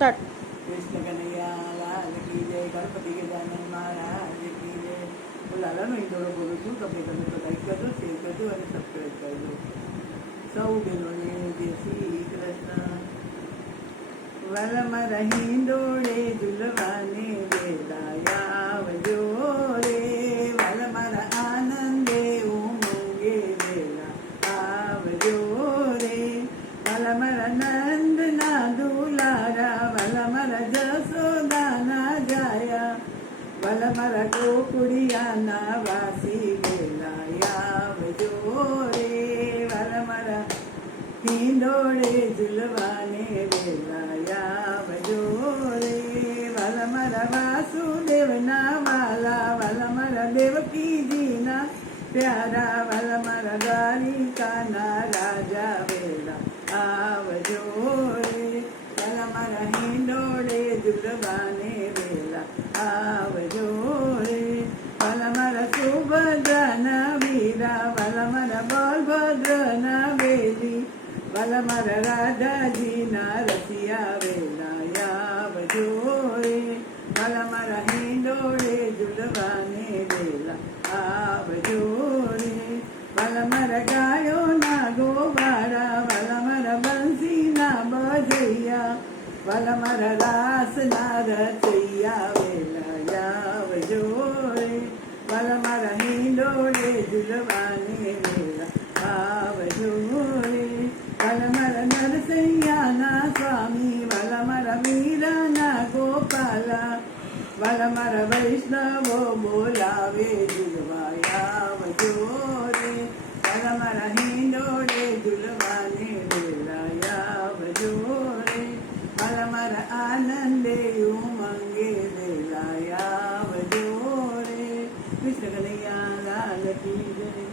Start. Krishna Kanhaiya Lal की जय, गणपति गजानन महाराज की जय। બોલાલાનો ઇન્દોરો બોલું છું, તમે તમે તો લાઈક કરજો, શેર કરજો અને સબસ્ક્રાઈબ કરજો. સૌ બહેનોને જય શ્રી કૃષ્ણ. વાલા મારા હિંડોળે ઝૂલવાને વેલા આવજો રે, વાલા મારા આનંદે ઉમંગે વેલા આવજો રે, વાલા મારા નંદના દુલારા, વાલા મારા જસોદાના જાયા, વાલા મારા ગોકુળિયાના વાસી વેલા આવજો રે, વાલા મારા હિંડોળે ઝૂલવાને વેલા આવજો રે, વાલા મારા વાસુદેવના વાલા, વાલા મારા દેવકીજીના પ્યારા, વાલા મારા દ્વારિકાના રાજા વેલા આવજો રે, વાલા મારા હિંડોળે ઝૂલવાને વેલા આવજો રે, વાલા મારા સુભદ્રાના વીરા, વાલા મારા બળભદ્રના બેલી, વાલા મારા રાધાજીના રસિયા વેલા આવજો રે, વાલા મારા હિંડોળે ઝૂલવાને વેલા આવજો રે, વાલા મારા ગાયોના ગોવાળા, વાલા મારા બંસીના બજૈયા, વાલા મારા રાસના રચૈયા વેલા આવજો રે, વાલા મારા હિંડોળે ઝૂલવાને વેલા આવજો રે, વાલા મારા નરસૈયાના સ્વામી, વાલા મારા મીરાના ગોપાલા, વાલા મારા વૈષ્ણવો બોલાવે ઝૂલવા આવજો રે, વાલા મારા હિંડોળે ઝૂલવાને વેલા આવજો રે, વાલા મારા આનંદે ઉમંગે વેલા આવજો રે. કૃષ્ણ કનૈયા લાલ કી જય.